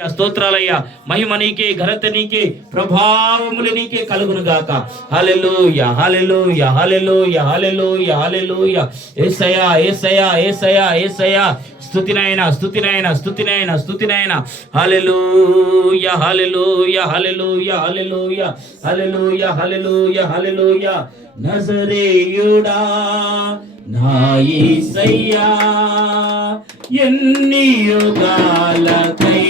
స్తోత్రాలయ్యా. మహిమ నీకే, ఘనత నీకే, ప్రభావములు నీకే కలుగును గాక. హల్లెలూయా హల్లెలూయా హల్లెలూయా హల్లెలూయా హల్లెలూయా. యేసయ్యా యేసయ్యా యేసయ్యా యేసయ్యా. స్తుతినైనా స్తుతినైనా స్తుతినైనా స్తుతినైనా. హల్లెలూయా హల్లెలూయా హల్లెలూయా హల్లెలూయా హల్లెలూయా హల్లెలూయా హల్లెలూయా. నజరేయుడా నా యేసయ్యా, ఎన్ని యుగాలకై